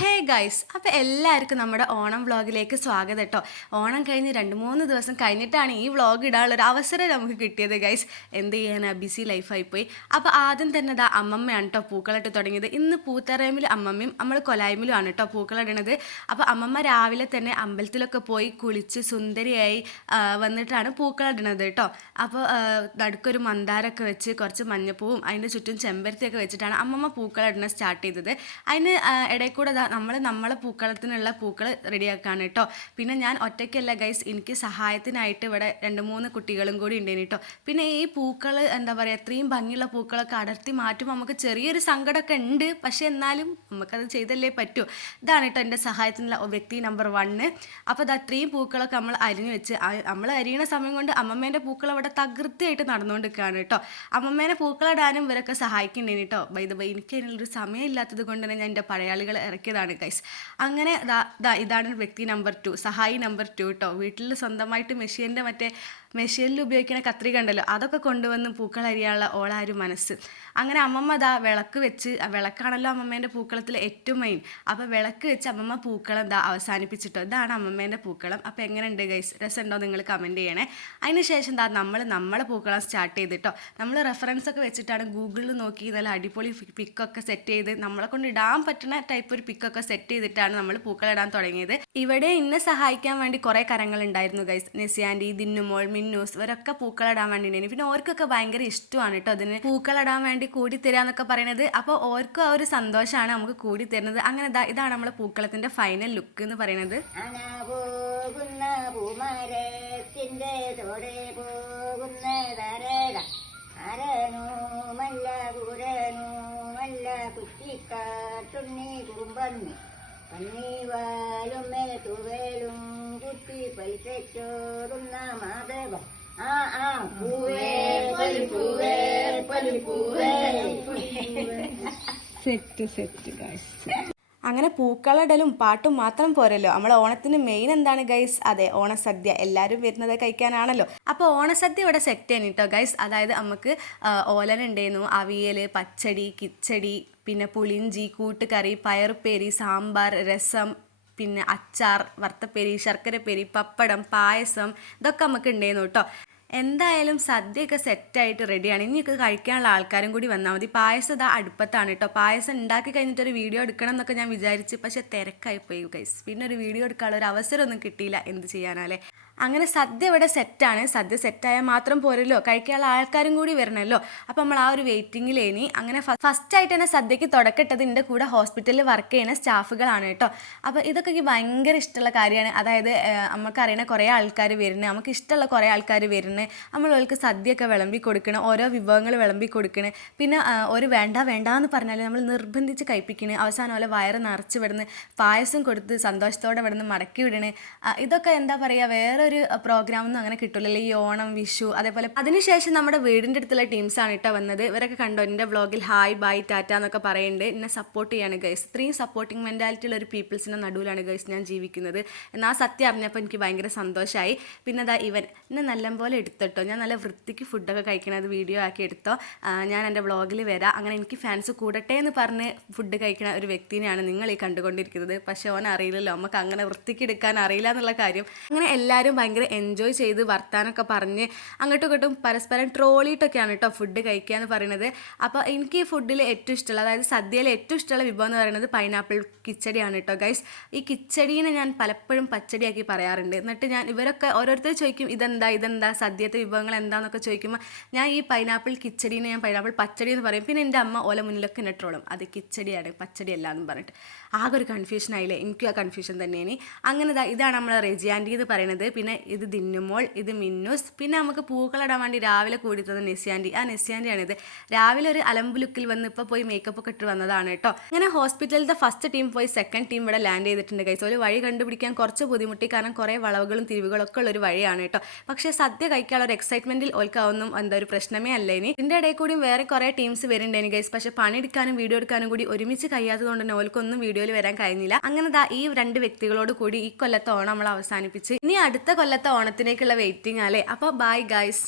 Hey guys, അപ്പോൾ എല്ലാവർക്കും നമ്മുടെ ഓണം വ്ളോഗിലേക്ക് സ്വാഗതം കേട്ടോ. ഓണം കഴിഞ്ഞ് 2-3 ദിവസം കഴിഞ്ഞിട്ടാണ് ഈ വ്ളോഗ് ഇടാനുള്ളൊരു അവസരം നമുക്ക് കിട്ടിയത് ഗൈസ്. എന്ത് ചെയ്യാനാ, ബിസി ലൈഫായിപ്പോയി. അപ്പോൾ ആദ്യം തന്നെ അമ്മമ്മയാണ് കേട്ടോ പൂക്കളിട്ട് തുടങ്ങിയത്. ഇന്ന് പൂത്തറയിലും അമ്മമ്മയും നമ്മൾ കൊലായ്മയിലും ആണ് കേട്ടോ പൂക്കളിടണത്. അപ്പോൾ അമ്മമ്മ രാവിലെ തന്നെ അമ്പലത്തിലൊക്കെ പോയി കുളിച്ച് സുന്ദരിയായി വന്നിട്ടാണ് പൂക്കളിടണത് കേട്ടോ. അപ്പോൾ നടുക്കൊരു മന്ദാരമൊക്കെ വെച്ച് കുറച്ച് മഞ്ഞപ്പൂവും അതിൻ്റെ ചുറ്റും ചെമ്പരത്തിയൊക്കെ വെച്ചിട്ടാണ് അമ്മമ്മ പൂക്കളിടണത് സ്റ്റാർട്ട് ചെയ്തത്. അതിന് ഇടയിൽ കൂടെ നമ്മളെ പൂക്കളത്തിനുള്ള പൂക്കൾ റെഡിയാക്കാണ് കേട്ടോ. പിന്നെ ഞാൻ ഒറ്റയ്ക്കല്ല ഗൈസ്, എനിക്ക് സഹായത്തിനായിട്ട് ഇവിടെ 2-3 കുട്ടികളും കൂടി ഉണ്ടേനി കേട്ടോ. പിന്നെ ഈ പൂക്കൾ എന്താ പറയുക, ഇത്രയും ഭംഗിയുള്ള പൂക്കളൊക്കെ അടർത്തി മാറ്റുമ്പോൾ നമുക്ക് ചെറിയൊരു സങ്കടമൊക്കെ ഉണ്ട്. പക്ഷേ എന്നാലും നമുക്കത് ചെയ്തല്ലേ പറ്റൂ. ഇതാണ് കേട്ടോ എൻ്റെ സഹായത്തിനുള്ള വ്യക്തി നമ്പർ 1. അപ്പോൾ അത് അത്രയും പൂക്കളൊക്കെ നമ്മൾ അരിഞ്ഞു വെച്ച് നമ്മൾ അരിയണ സമയം കൊണ്ട് അമ്മമ്മേൻ്റെ പൂക്കൾ അവിടെ തകൃതിയായിട്ട് നടന്നുകൊണ്ടിരിക്കുകയാണ് കേട്ടോ. അമ്മമ്മേനെ പൂക്കളിടാനും ഇവരൊക്കെ സഹായിക്കുന്നുണ്ടേനി കേട്ടോ. എനിക്ക് അതിനുള്ളൊരു സമയമില്ലാത്തത് കൊണ്ട് തന്നെ ഞാൻ എൻ്റെ പഴയാളികളെ ഇറക്കിയതാണ് ഗൈസ്. അങ്ങനെ ഇതാണ് വ്യക്തി നമ്പർ 2, സഹായി നമ്പർ 2 കേട്ടോ. വീട്ടിൽ സ്വന്തമായിട്ട് മെഷീനിൽ ഉപയോഗിക്കുന്ന കത്രിക ഉണ്ടല്ലോ, അതൊക്കെ കൊണ്ടുവന്ന് പൂക്കൾ അരിയാനുള്ള ഓളാരു മനസ്സ്. അങ്ങനെ അമ്മമ്മ വിളക്ക് വെച്ച്, വിളക്കാണല്ലോ അമ്മമ്മേൻ്റെ പൂക്കളത്തിൽ ഏറ്റവും മെയിൻ. അപ്പോൾ വിളക്ക് വെച്ച് അമ്മമ്മ പൂക്കളം അവസാനിപ്പിച്ചിട്ടോ. ഇതാണ് അമ്മമ്മേൻ്റെ പൂക്കളം. അപ്പോൾ എങ്ങനെയുണ്ട് ഗൈസ്, രസമുണ്ടോ നിങ്ങൾ കമൻറ്റ് ചെയ്യണേ. അതിന് ശേഷം നമ്മളെ പൂക്കളം സ്റ്റാർട്ട് ചെയ്തിട്ടോ. നമ്മൾ റെഫറൻസ് ഒക്കെ വെച്ചിട്ടാണ് ഗൂഗിളിൽ നോക്കി നല്ല അടിപൊളി പിക്കൊക്കെ സെറ്റ് ചെയ്ത് നമ്മളെ കൊണ്ട് ഇടാൻ പറ്റുന്ന ടൈപ്പ് ഒരു പിക്കൊക്കെ സെറ്റ് ചെയ്തിട്ടാണ് നമ്മൾ പൂക്കളിടാൻ തുടങ്ങിയത്. ഇവിടെ എന്നെ സഹായിക്കാൻ വേണ്ടി കുറേ കരങ്ങളുണ്ടായിരുന്നു ഗൈസ്. നെസിയാൻറ്റി, ദിന്നുമോൾ, മിന്നൂസ്, ഇവരൊക്കെ പൂക്കളിടാൻ വേണ്ടി ഉണ്ടായിരുന്നു. പിന്നെ ഓർക്കൊക്കെ ഭയങ്കര ഇഷ്ടമാണ് കേട്ടോ അതിന് പൂക്കളിടാൻ വേണ്ടി കൂടി തരാന്നൊക്കെ പറയുന്നത്. അപ്പോൾ ഓർക്കും ആ ഒരു സന്തോഷമാണ് നമുക്ക് കൂടി തരുന്നത്. അങ്ങനെ ഇതാണ് നമ്മളെ പൂക്കളത്തിന്റെ ഫൈനൽ ലുക്ക് എന്ന് പറയുന്നത്. പന്നീവാലുമേ തുവേലും കുത്തി പലിച്ചോറുന്ന മാധവം സെറ്റ് ഗൈസ്. അങ്ങനെ പൂക്കളിടലും പാട്ടും മാത്രം പോരല്ലോ, നമ്മൾ ഓണത്തിന് മെയിൻ എന്താണ് ഗൈസ്? അതെ, ഓണസദ്യ. എല്ലാവരും വരുന്നത് കഴിക്കാനാണല്ലോ. അപ്പോൾ ഓണസദ്യ ഇവിടെ സെറ്റ് ചെയ്യണം കേട്ടോ ഗൈസ്. അതായത് നമുക്ക് ഓലൻ ഉണ്ടായിരുന്നു, അവിയൽ, പച്ചടി, കിച്ചടി, പിന്നെ പുളിഞ്ചി, കൂട്ടുകറി, പയറുപ്പേരി, സാമ്പാർ, രസം, പിന്നെ അച്ചാർ, വറുത്തപ്പേരി, ശർക്കരപ്പേരി, പപ്പടം, പായസം, ഇതൊക്കെ നമുക്ക് ഉണ്ടായിരുന്നു കേട്ടോ. എന്തായാലും സദ്യയൊക്കെ സെറ്റായിട്ട് റെഡിയാണ്. ഇനിയൊക്കെ കഴിക്കാനുള്ള ആൾക്കാരും കൂടി വന്നാൽ മതി. പായസം അടുപ്പത്താണ് കേട്ടോ. പായസം ഉണ്ടാക്കി കഴിഞ്ഞിട്ടൊരു വീഡിയോ എടുക്കണം എന്നൊക്കെ ഞാൻ വിചാരിച്ച്, പക്ഷേ തിരക്കായി പോയി ഗൈസ്. പിന്നെ ഒരു വീഡിയോ എടുക്കാനുള്ള ഒരു അവസരമൊന്നും കിട്ടിയില്ല. എന്ത് ചെയ്യാനാലേ. അങ്ങനെ സദ്യ ഇവിടെ സെറ്റാണ്. സദ്യ സെറ്റായാൽ മാത്രം പോരല്ലോ, കഴിക്കാനുള്ള ആൾക്കാരും കൂടി വരണമല്ലോ. അപ്പോൾ നമ്മൾ ആ ഒരു വെയിറ്റിങ്ങിലേനി. അങ്ങനെ ഫസ്റ്റായിട്ട് തന്നെ സദ്യക്ക് തുടക്കട്ടത് എൻ്റെ കൂടെ ഹോസ്പിറ്റലിൽ വർക്ക് ചെയ്യുന്ന സ്റ്റാഫുകളാണ് കേട്ടോ. അപ്പോൾ ഇതൊക്കെ എനിക്ക് ഭയങ്കര ഇഷ്ടമുള്ള കാര്യമാണ്. അതായത് നമുക്കറിയണ കുറേ ആൾക്കാർ വരുന്നത്, നമുക്ക് ഇഷ്ടമുള്ള കുറേ ആൾക്കാർ വരുന്നത്, നമ്മളവർക്ക് സദ്യയൊക്കെ വിളമ്പി കൊടുക്കണം, ഓരോ വിഭവങ്ങൾ വിളമ്പി കൊടുക്കണം. പിന്നെ ഒരു വേണ്ട എന്ന് പറഞ്ഞാൽ നമ്മൾ നിർബന്ധിച്ച് കഴിപ്പിക്കണേ. അവസാനം പോലെ വയറ് നിറച്ച് വിടുന്ന് പായസം കൊടുത്ത് സന്തോഷത്തോടെ വിടുന്ന് മടക്കി വിടണേ. ഇതൊക്കെ എന്താ പറയുക, വേറെ ഒരു പ്രോഗ്രാമൊന്നും അങ്ങനെ കിട്ടില്ലല്ലോ ഈ ഓണം, വിഷു. അതേപോലെ അതിനുശേഷം നമ്മുടെ വീടിൻ്റെ അടുത്തുള്ള ടീംസാണ് കേട്ടോ വന്നത്. ഇവരൊക്കെ കണ്ടോ എൻ്റെ വ്ളോഗിൽ ഹായ് ബൈ ടാറ്റ എന്നൊക്കെ പറയുന്നുണ്ട്. എന്നെ സപ്പോർട്ട് ചെയ്യാണ് ഗൈസ്. ഇത്രയും സപ്പോർട്ടിങ് മെൻറ്റാലിറ്റി ഉള്ള ഒരു പീപ്പിൾസിൻ്റെ നടുവിലാണ് ഗൈസ് ഞാൻ ജീവിക്കുന്നത്. എന്നാൽ സത്യം അറിഞ്ഞപ്പോൾ എനിക്ക് ഭയങ്കര സന്തോഷമായി. പിന്നെ ഇവൻ എന്നെ നല്ലപോലെ എടുത്തിട്ടോ. ഞാൻ നല്ല വൃത്തിക്ക് ഫുഡൊക്കെ കഴിക്കണത് വീഡിയോ ആക്കി എടുത്തോ. ഞാൻ എൻ്റെ വ്ളോഗിൽ വരാം. അങ്ങനെ എനിക്ക് ഫാൻസ് കൂടട്ടെ എന്ന് പറഞ്ഞ് ഫുഡ് കഴിക്കുന്ന ഒരു വ്യക്തിനെയാണ് നിങ്ങൾ ഈ കണ്ടുകൊണ്ടിരിക്കുന്നത്. പക്ഷേ ഓൻ അറിയില്ലല്ലോ, നമുക്ക് അങ്ങനെ വൃത്തിക്ക് എടുക്കാൻ അറിയില്ല എന്നുള്ള കാര്യം. അങ്ങനെ എല്ലാവരും ഭയങ്കര എൻജോയ് ചെയ്ത് വർത്താനൊക്കെ പറഞ്ഞ് അങ്ങോട്ടും ഇങ്ങോട്ടും പരസ്പരം ട്രോളിയിട്ടൊക്കെയാണ് കേട്ടോ ഫുഡ് കഴിക്കുക എന്ന് പറയുന്നത്. അപ്പോൾ എനിക്ക് ഈ ഫുഡിൽ ഏറ്റവും ഇഷ്ടമുള്ള, അതായത് സദ്യയിൽ ഏറ്റവും ഇഷ്ടമുള്ള വിഭവം എന്ന് പറയുന്നത് പൈനാപ്പിൾ കിച്ചടിയാണ് കേട്ടോ ഗൈസ്. ഈ കിച്ചടീനെ ഞാൻ പലപ്പോഴും പച്ചടിയാക്കി പറയാറുണ്ട്. എന്നിട്ട് ഇവരൊക്കെ ഓരോരുത്തർ ചോദിക്കും ഇതെന്താ സദ്യത്തെ വിഭവങ്ങൾ എന്താണെന്നൊക്കെ ചോദിക്കുമ്പോൾ ഞാൻ ഈ പൈനാപ്പിൾ കിച്ചടീനെ ഞാൻ പൈനാപ്പിൾ പച്ചടി എന്ന് പറയും. പിന്നെ എൻ്റെ അമ്മ ഓല മുന്നിലൊക്കെ എന്നെ ട്രോളും, അത് കിച്ചടിയാണ് പച്ചടിയല്ല എന്ന് പറഞ്ഞിട്ട്. ആകെ ഒരു കൺഫ്യൂഷൻ ആയില്ലേ. എനിക്കും ആ കൺഫ്യൂഷൻ തന്നെയാണ്. അങ്ങനെ ഇതാണ് നമ്മളെ റെജി ആൻറ്റി എന്ന് പറയുന്നത്. പിന്നെ ഇത് ദിന്നുമോൾ, ഇത് മിന്നൂസ്. പിന്നെ നമുക്ക് പൂക്കളിടാൻ വേണ്ടി രാവിലെ കൂടി തന്ന നെസിയാൻറ്റി. ആ നെസിയാൻറ്റിയാണിത്. രാവിലെ ഒരു അലമ്പ് ലുക്കിൽ വന്ന് ഇപ്പോൾ പോയി മേക്കപ്പ് ഒക്കെ ഇട്ട് വന്നതാണ് കേട്ടോ. അങ്ങനെ ഹോസ്പിറ്റലിലത്തെ ഫസ്റ്റ് ടീം പോയി സെക്കൻഡ് ടീം ഇവിടെ ലാൻഡ് ചെയ്തിട്ടുണ്ട് ഗൈസ്. ഒരു വഴി കണ്ടുപിടിക്കാൻ കുറച്ച് ബുദ്ധിമുട്ടി, കാരണം കുറേ വളവുകളും തിരിവുകളൊക്കെ ഉള്ളൊരു വഴിയാണ് കേട്ടോ. പക്ഷേ സദ്യ കഴിക്കാനുള്ള ഒരു എക്സൈറ്റ്മെൻറ്റിൽ ഓൽക്കാവുന്നും ഒരു പ്രശ്നമേ അല്ല. ഇനി ഇതിൻ്റെ ഇടയിൽ കൂടി വേറെ കുറേ ടീംസ് വരുന്നുണ്ടായിരുന്നു ഗൈസ്. പക്ഷേ പണിയെടുക്കാനും വീഡിയോ എടുക്കാനും കൂടി ഒരുമിച്ച് കഴിയാത്തത് കൊണ്ട് തന്നെ ഓൽക്കൊന്നും വീഡിയോയിൽ വരാൻ കഴിഞ്ഞില്ല. അങ്ങനെ ഈ 2 വ്യക്തികളോട് കൂടി ഈ കൊല്ലത്തെ ഓണം നമ്മൾ അവസാനിപ്പിച്ച് ഇനി അടുത്ത കൊല്ലത്തെ ഓണത്തിനേക്കുള്ള വെയിറ്റിംഗ് അല്ലേ. അപ്പോൾ ബൈ ഗൈസ്.